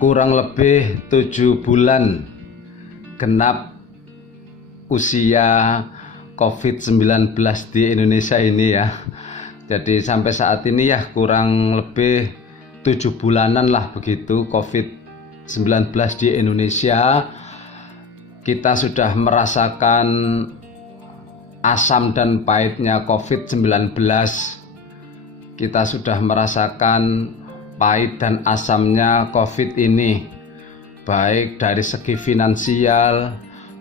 kurang lebih 7 bulan genap usia COVID-19 di Indonesia ini ya. Jadi sampai saat ini ya kurang lebih 7 bulanan lah begitu COVID-19 di Indonesia. Kita sudah merasakan asam dan pahitnya COVID-19. Kita sudah merasakan pahit dan asamnya COVID ini, baik dari segi finansial,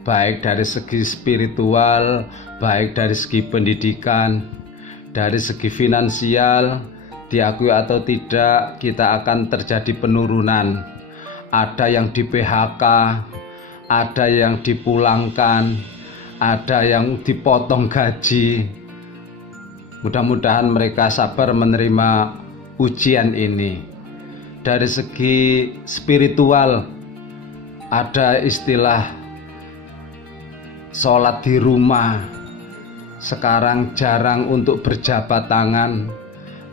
baik dari segi spiritual, baik dari segi pendidikan. Dari segi finansial, diakui atau tidak, kita akan terjadi penurunan. Ada yang di PHK, ada yang dipulangkan, ada yang dipotong gaji. Mudah-mudahan mereka sabar menerima ujian ini. Dari segi spiritual, ada istilah sholat di rumah. Sekarang jarang untuk berjabat tangan,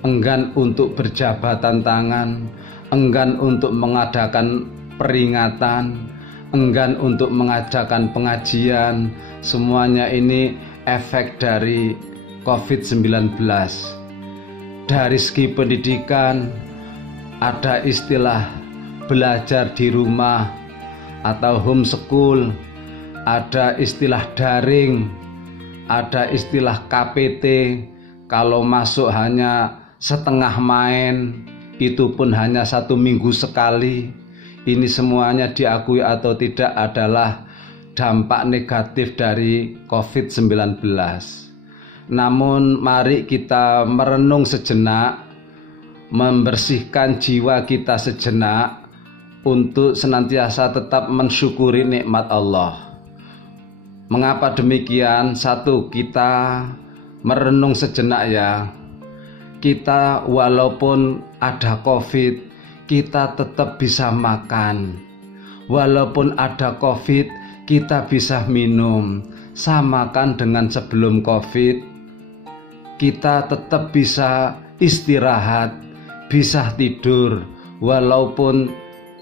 enggan untuk berjabatan tangan, enggan untuk mengadakan peringatan, enggan untuk mengadakan pengajian. Semuanya ini efek dari COVID-19. Dari segi pendidikan, ada istilah belajar di rumah atau homeschool, ada istilah daring, ada istilah KPT. Kalau masuk hanya setengah main, itu pun hanya 1 minggu sekali. Ini semuanya diakui atau tidak adalah dampak negatif dari COVID-19. Namun mari kita merenung sejenak, membersihkan jiwa kita sejenak untuk senantiasa tetap mensyukuri nikmat Allah. Mengapa demikian? Satu, kita merenung sejenak ya. Kita walaupun ada COVID, kita tetap bisa makan. Walaupun ada COVID, kita bisa minum. Samakan dengan sebelum COVID, kita tetap bisa istirahat, bisa tidur walaupun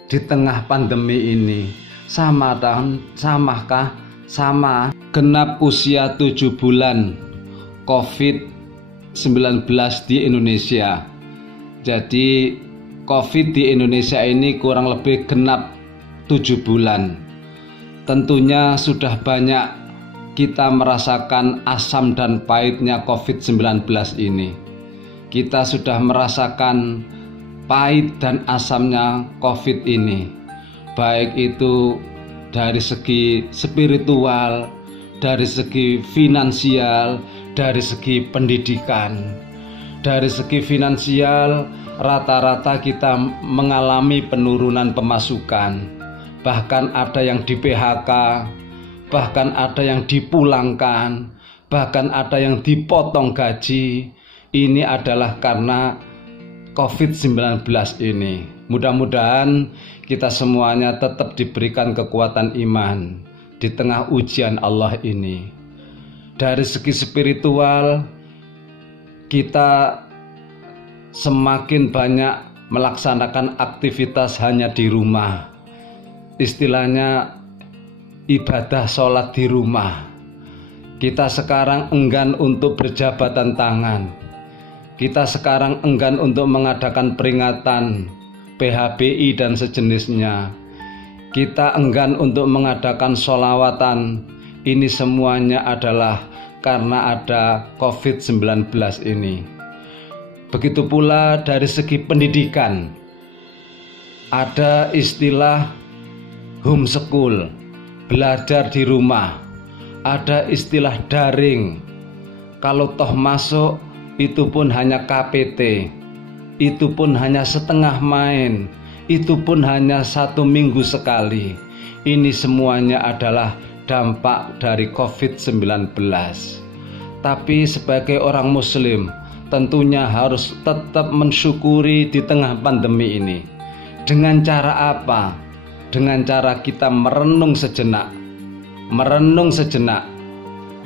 di tengah pandemi ini. Samakah? Sama. Genap usia 7 bulan COVID-19 di Indonesia. Jadi COVID di Indonesia ini kurang lebih genap 7 bulan. Tentunya sudah banyak kita merasakan asam dan pahitnya COVID-19 ini. Kita sudah merasakan pahit dan asamnya COVID ini, baik itu dari segi spiritual, dari segi finansial, dari segi pendidikan. Dari segi finansial, rata-rata kita mengalami penurunan pemasukan. Bahkan ada yang di PHK, bahkan ada yang dipulangkan, bahkan ada yang dipotong gaji. Ini adalah karena COVID-19 ini. Mudah-mudahan kita semuanya tetap diberikan kekuatan iman di tengah ujian Allah ini. Dari segi spiritual, kita semakin banyak melaksanakan aktivitas hanya di rumah. Istilahnya ibadah sholat di rumah. Kita sekarang enggan untuk berjabatan tangan. Kita sekarang enggan untuk mengadakan peringatan PHBI dan sejenisnya. Kita enggan untuk mengadakan sholawatan. Ini semuanya adalah karena ada COVID-19 ini. Begitu pula dari segi pendidikan, ada istilah homeschool, belajar di rumah. Ada istilah daring. Kalau toh masuk, itu pun hanya KPT, itu pun hanya setengah main, itu pun hanya 1 minggu sekali. Ini semuanya adalah dampak dari COVID-19. Tapi sebagai orang muslim, tentunya harus tetap mensyukuri di tengah pandemi ini. Dengan cara apa? Dengan cara kita merenung sejenak.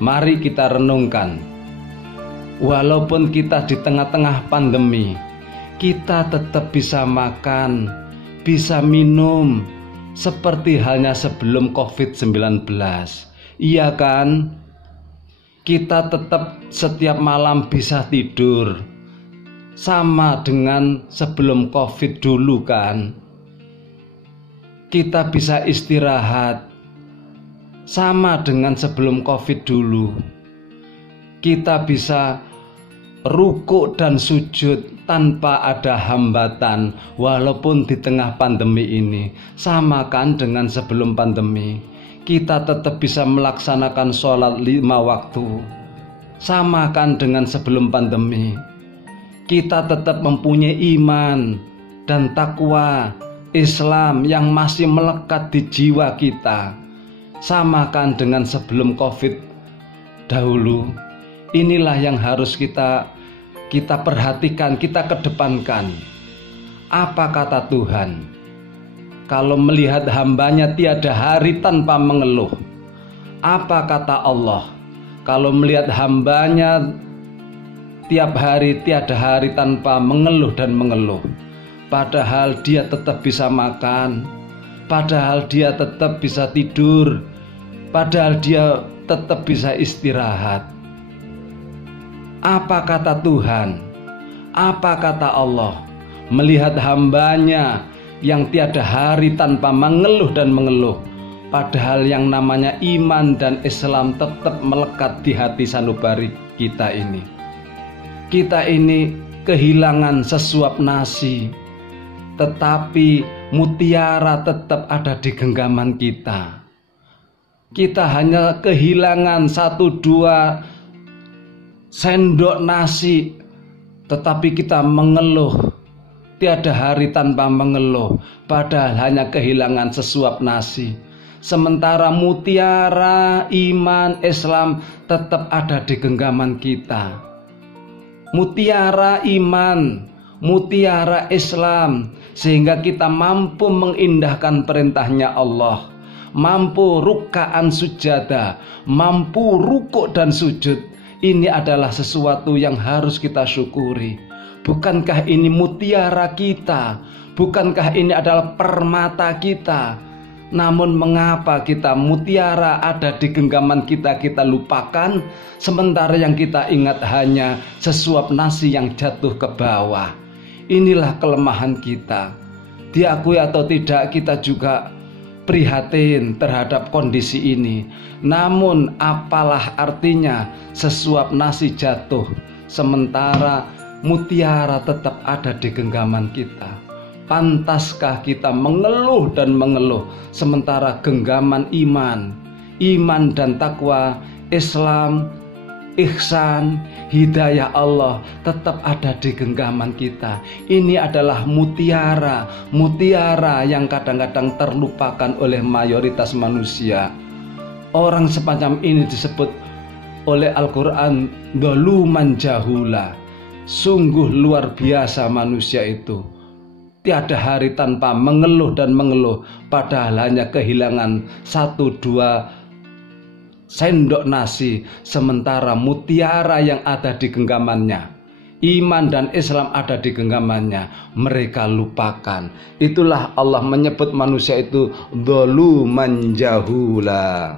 Mari kita renungkan. Walaupun kita di tengah-tengah pandemi, kita tetap bisa makan, bisa minum seperti halnya sebelum COVID-19. Iya kan? Kita tetap setiap malam bisa tidur sama dengan sebelum COVID dulu kan? Kita bisa istirahat sama dengan sebelum COVID dulu. Kita bisa rukuk dan sujud tanpa ada hambatan walaupun di tengah pandemi ini, sama kan dengan sebelum pandemi. Kita tetap bisa melaksanakan sholat 5 waktu, sama kan dengan sebelum pandemi. Kita tetap mempunyai iman dan takwa Islam yang masih melekat di jiwa kita, sama kan dengan sebelum COVID dahulu. Inilah yang harus kita perhatikan, kita kedepankan. Apa kata Tuhan? Kalau melihat hambanya tiada hari tanpa mengeluh. Apa kata Allah? Kalau melihat hambanya tiap hari tiada hari tanpa mengeluh dan mengeluh. Padahal dia tetap bisa makan, padahal dia tetap bisa tidur, padahal dia tetap bisa istirahat. Apa kata Tuhan? Apa kata Allah? Melihat hambanya yang tiada hari tanpa mengeluh dan mengeluh, padahal yang namanya iman dan Islam tetap melekat di hati sanubari kita ini. Kita ini kehilangan sesuap nasi, tetapi mutiara tetap ada di genggaman kita. Kita hanya kehilangan 1-2 sendok nasi, tetapi kita mengeluh tiada hari tanpa mengeluh, padahal hanya kehilangan sesuap nasi. Sementara mutiara iman Islam tetap ada di genggaman kita. Mutiara iman, mutiara Islam, sehingga kita mampu mengindahkan perintahnya Allah, mampu rukkaan sujada, mampu rukuk dan sujud. Ini adalah sesuatu yang harus kita syukuri. Bukankah ini mutiara kita? Bukankah ini adalah permata kita? Namun mengapa kita mutiara ada di genggaman kita lupakan, sementara yang kita ingat hanya sesuap nasi yang jatuh ke bawah. Inilah kelemahan kita. Diakui atau tidak, kita juga prihatin terhadap kondisi ini. Namun apalah artinya sesuap nasi jatuh, sementara mutiara tetap ada di genggaman kita. Pantaskah kita mengeluh dan mengeluh, sementara genggaman iman dan takwa, Islam, ihsan, hidayah Allah tetap ada di genggaman kita. Ini adalah mutiara yang kadang-kadang terlupakan oleh mayoritas manusia. Orang semacam ini disebut oleh Al-Quran zaluman jahula. Sungguh luar biasa manusia itu. Tiada hari tanpa mengeluh dan mengeluh, padahal hanya kehilangan 1-2 sendok nasi, sementara mutiara yang ada di genggamannya, iman dan Islam ada di genggamannya, mereka lupakan. Itulah Allah menyebut manusia itu zaluman jahula.